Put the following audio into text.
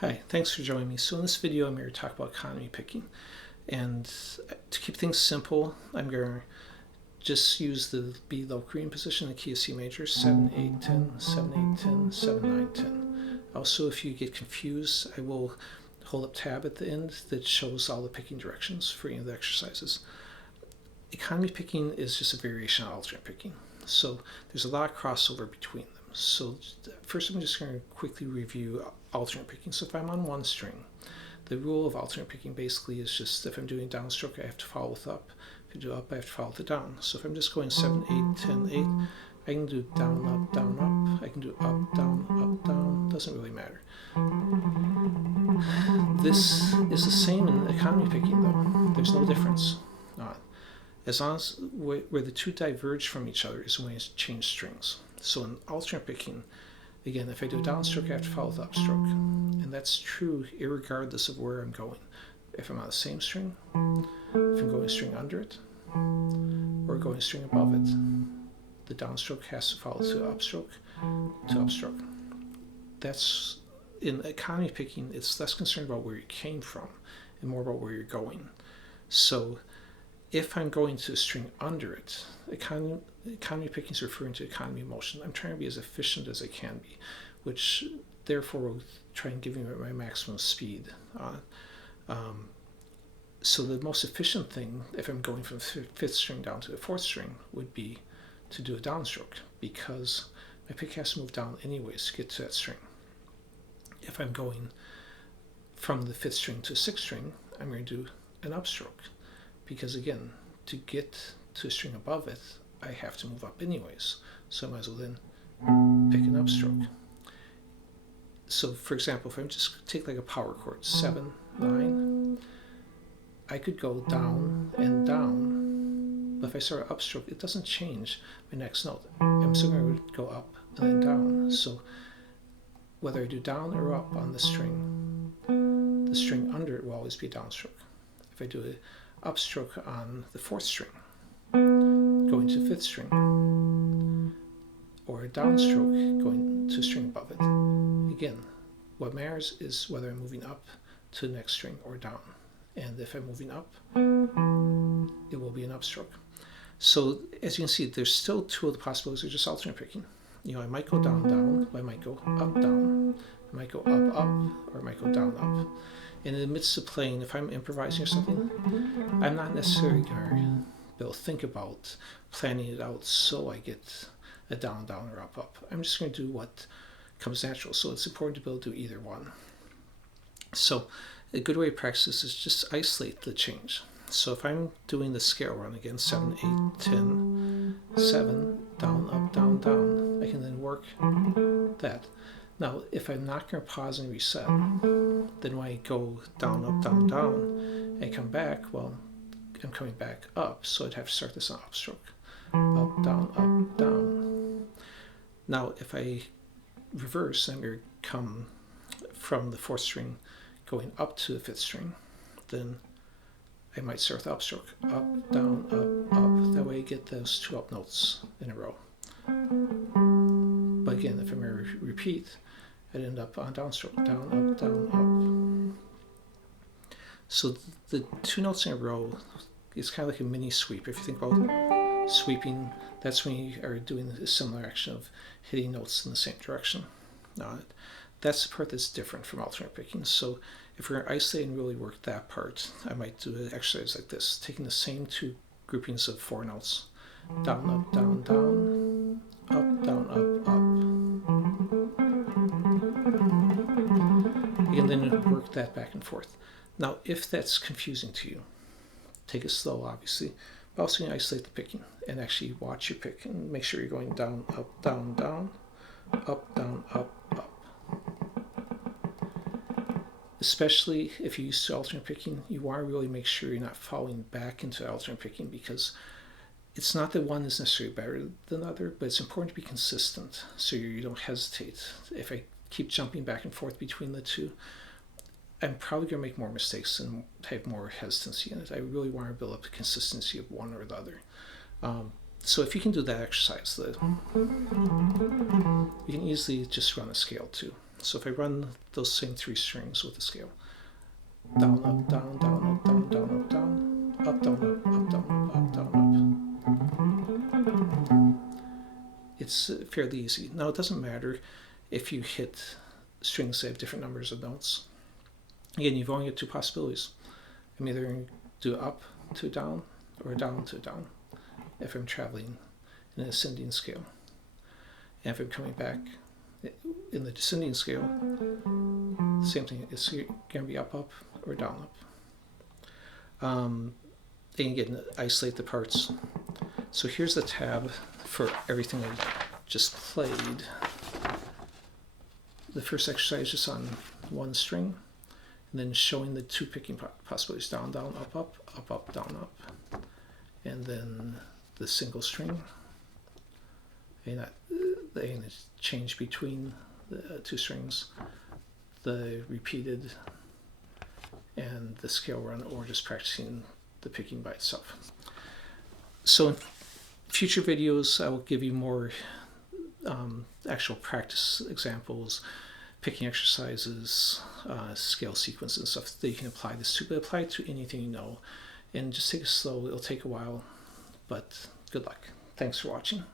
Hi, thanks for joining me. So in this video I'm here to talk about economy picking. And to keep things simple, I'm going to just use the B low Korean position, the key of C major, 7, 8, 10, 7, 8, 10, 7, 9, 10. Also, if you get confused, I will hold up tab at the end that shows all the picking directions for any of the exercises. Economy picking is just a variation of alternate picking. So there's a lot of crossover between them. So first I'm just going to quickly review alternate picking. So if I'm on one string, the rule of alternate picking basically is just if I'm doing downstroke, I have to follow with up. If I do up, I have to follow with down. So if I'm just going 7, 8, 10, 8, I can do down, up. I can do up, down. Doesn't really matter. This is the same in economy picking though. There's no difference. As long as where the two diverge from each other is when I change strings. So in alternate picking, again, if I do a downstroke, I have to follow with upstroke. And that's true irregardless of where I'm going. If I'm on the same string, if I'm going a string under it, or going a string above it, the downstroke has to follow to upstroke. That's in economy picking, it's less concerned about where you came from and more about where you're going. So if I'm going to a string under it, economy picking is referring to economy of motion. I'm trying to be as efficient as I can be, which therefore will try and give me my maximum speed. So the most efficient thing, if I'm going from the fifth string down to the fourth string, would be to do a downstroke, because my pick has to move down anyways to get to that string. If I'm going from the fifth string to the sixth string, I'm going to do an upstroke, because again, to get to a string above it, I have to move up anyways. So I might as well then pick an upstroke. So for example, if I just take like a power chord, 7, 9, I could go down and down, but if I start an upstroke, it doesn't change my next note. I'm still going to go up and then down. So whether I do down or up on the string under it will always be a downstroke. If I do an upstroke on the fourth string, going to the fifth string, or a downstroke going to a string above it, again, what matters is whether I'm moving up to the next string or down. And if I'm moving up, it will be an upstroke. So as you can see, there's still two of the possibilities of just alternate picking. I might go down, down, or I might go up, down. I might go up, up, or I might go down, up. And in the midst of playing, if I'm improvising or something, I'm not necessarily going to be able to think about planning it out so I get a down, down, or up, up. I'm just going to do what comes natural. So it's important to be able to do either one. So a good way to practice this is just isolate the change. So if I'm doing the scale run again, 7, 8, 10, 7, down, up, down, down, I can then work that. Now, if I'm not going to pause and reset, then when I go down, up, down, down, and come back, well, I'm coming back up, so I'd have to start this on upstroke. Up, down, Now, if I reverse, I'm going to come from the fourth string going up to the fifth string, then I might start with upstroke. Up, down, up. That way I get those two up notes in a row. But again, if I'm going to repeat, I'd end up on downstroke. Down, up. So the two notes in a row is kind of like a mini sweep. If you think about sweeping, that's when you are doing a similar action of hitting notes in the same direction. That's the part that's different from alternate picking. So if we're going to isolate and really work that part, I might do an exercise like this, taking the same two groupings of four notes. Down, up, down, down, up, down, up. You can then work that back and forth. Now, if that's confusing to you, take it slow, obviously, but also you can isolate the picking and actually watch your pick and make sure you're going down, up, down, down, up, down, up, up. Especially if you're used to alternate picking, you want to really make sure you're not falling back into alternate picking, because it's not that one is necessarily better than the other, but it's important to be consistent so you don't hesitate. If I keep jumping back and forth between the two, I'm probably going to make more mistakes and have more hesitancy in it. I really want to build up the consistency of one or the other. So if you can do that exercise, you can easily just run a scale too. So if I run those same 3 strings with the scale, down, up, down, down, up, down, down, up, down, up, down, up, up, down, up, up, down, up, it's fairly easy. Now it doesn't matter if you hit strings that have different numbers of notes. Again, you've only got 2 possibilities. I'm either going to do up to down or down to down if I'm traveling in an ascending scale. And if I'm coming back in the descending scale, same thing. It's going to be up, up, or down, up. Then again, isolate the parts. So here's the tab for everything I just played. The first exercise is on 1 string, and then showing the 2 picking possibilities: down, down, up, up, up, up, down, up, and then the single string. And they change between the 2 strings, the repeated and the scale run, or just practicing the picking by itself. So in future videos, I will give you more actual practice examples, picking exercises, scale sequences and stuff that you can apply this to, but apply it to anything you know. And just take it slow. It'll take a while, but good luck. Thanks for watching.